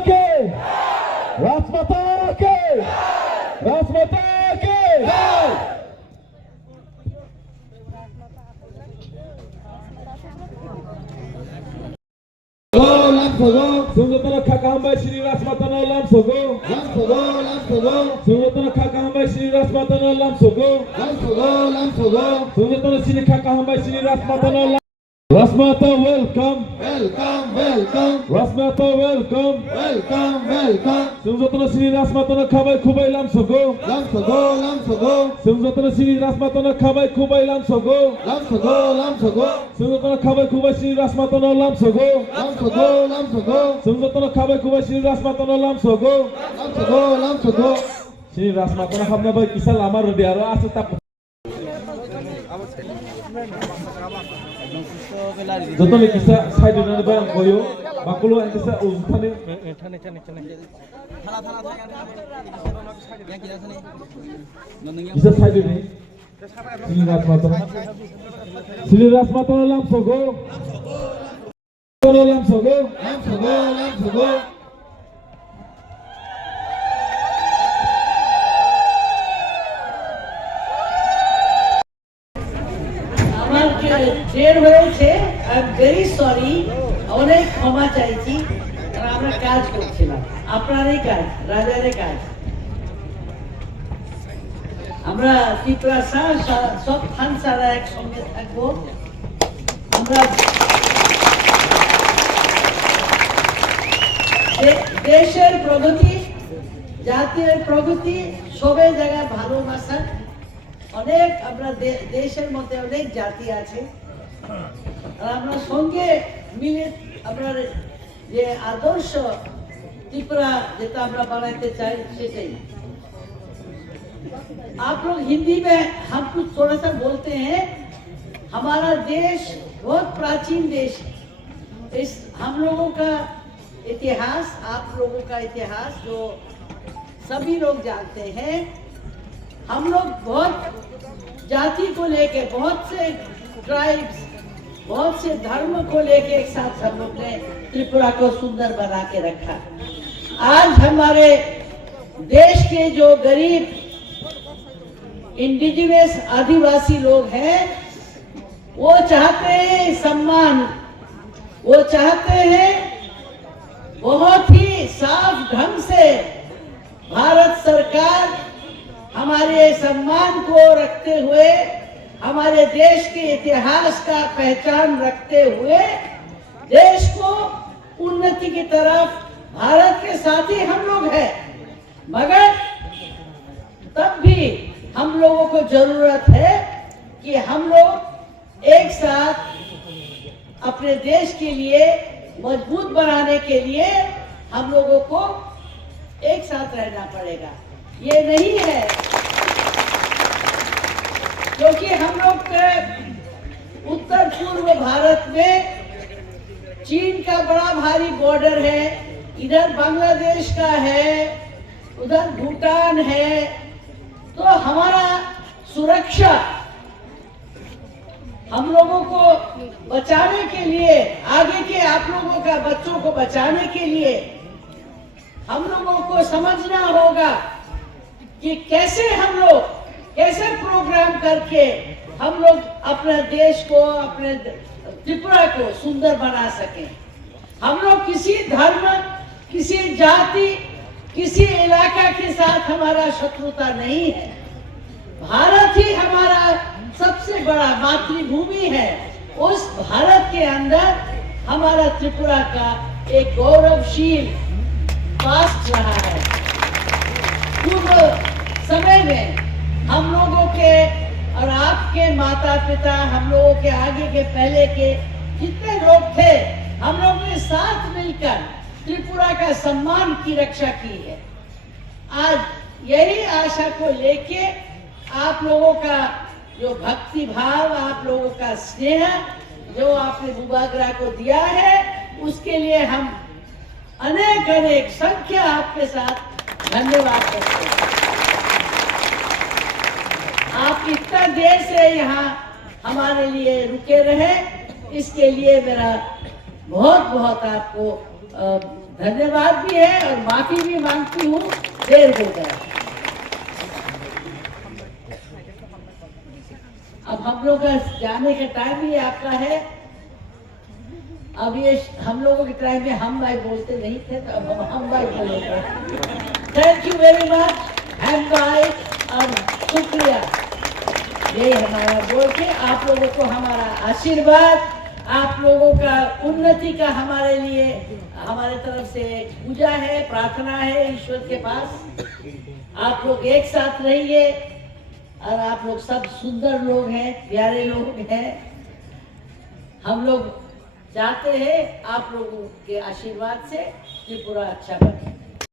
के राजमाता के राजमाता के Sunjatana Kakamba Shri Rasmatana Lam Sogo Sunjatana Kakamba Shri Rasmatana Lam Sogo Sunjatana Shri Kakamba Shri Rasmatana Lam Rasmata welcome Rasmata welcome Sunjatana Shri Rasmatana Khabai Khubai Lam Sogo Sunjatana Shri Rasmatana Khabai Khubai Lam Sogo Sunjatana Khabai Khubai Shri Rasmatana Lam Sogo Sunjatana Khabai Khubai Shri Rasmatana Lam Sogo Shri Rasmatana Khamna Bai Kisal Amar Biaro Asata Jotole kisa side na barang koyo bakulu ang kisa uzthane kisa side ni Shri Rasmatana Lam Sogo Lam Sogo দেড় হয়েছে I am very sorry অনেক ক্ষমা চাইছি আমরা কাজ করছিলাম আপনারই কাজ রাজারই কাজ আমরা ত্রিপুরা সব খান সারা একসঙ্গে থাকবো আমরা দেশের প্রগতি জাতীয় প্রগতি সবাই জায়গায় ভালোবাসা অনেক আমরা দেশের মধ্যে অনেক জাতি আছে আর আমরা সঙ্গে মিলে আমরা যে আদর্শ ত্রিপুরা যেটা আমরা বানাতে চাই সেটাই आप लोग हिंदी में हम कुछ थोड़ा सा बोलते हैं हमारा देश बहुत प्राचीन देश है इस हम लोगों का इतिहास आप लोगों का इतिहास जो सभी लोग जानते हैं हम लोग बहुत जाति को लेके बहुत से ट्राइब्स बहुत से धर्म को लेके एक साथ हम लोग ने त्रिपुरा को सुंदर बना के रखा आज हमारे देश के जो गरीब इंडिजिनस आदिवासी लोग हैं वो चाहते हैं सम्मान वो चाहते हैं बहुत ही साफ ढंग से भारत सरकार हमारे सम्मान को रखते हुए हमारे देश के इतिहास का पहचान रखते हुए देश को उन्नति की तरफ भारत के साथ ही हम लोग हैं मगर तब भी हम लोगों को जरूरत है कि हम लोग एक साथ अपने देश के लिए मजबूत बनाने के लिए हम लोगों को एक साथ रहना पड़ेगा ये नहीं है क्योंकि हम लोग के उत्तर पूर्व भारत में चीन का बड़ा भारी बॉर्डर है इधर बांग्लादेश का है उधर भूटान है तो हमारा सुरक्षा हम लोगों को बचाने के लिए आगे के आप लोगों का बच्चों को बचाने के लिए हम लोगों को समझना होगा कि कैसे हम लोग कैसे प्रोग्राम करके हम लोग अपने देश को अपने त्रिपुरा को सुंदर बना सकें हम लोग किसी धर्म किसी जाति किसी इलाका के साथ हमारा शत्रुता नहीं है भारत ही हमारा सबसे बड़ा मातृभूमि है उस भारत के अंदर हमारा त्रिपुरा का एक गौरवशील पास्ट रहा है पूर्व समय में हम लोगों के और आपके माता पिता हम लोगों के आगे के पहले के जितने लोग थे हम लोग ने साथ मिलकर त्रिपुरा का सम्मान की रक्षा की है आज यही आशा को लेके आप लोगों का जो भक्ति भाव आप लोगों का स्नेह जो आपने बुबागरा को दिया है उसके लिए हम अनेक अनेक संख्या आपके साथ धन्यवाद करते हैं आप इतना देर से यहाँ हमारे लिए रुके रहे इसके लिए मेरा बहुत बहुत आपको धन्यवाद भी है और माफी भी मांगती हूँ, देर हो गया। अब हम लोग का जाने का टाइम ही आपका है। अब ये हम लोगों के टाइम में हम भाई बोलते नहीं थे, तो अब हम भाई बोलेंगे। थैंक यू वेरी मच, हम भाई, और शुक्रिया। ये हमारा बोल के आप लोगों को हमारा आशीर्वाद, आप लोगों का उन्नति का हमारे लिए, हमारे तरफ से पूजा है, प्रार्थना है ईश्वर के पास। आप लोग एक साथ रहिए, और आप लोग सब सुंदर लोग हैं, प्यारे लोग हैं। हम लोग चाहते हैं आप लोगों के आशीर्वाद से त्रिपुरा अच्छा बने।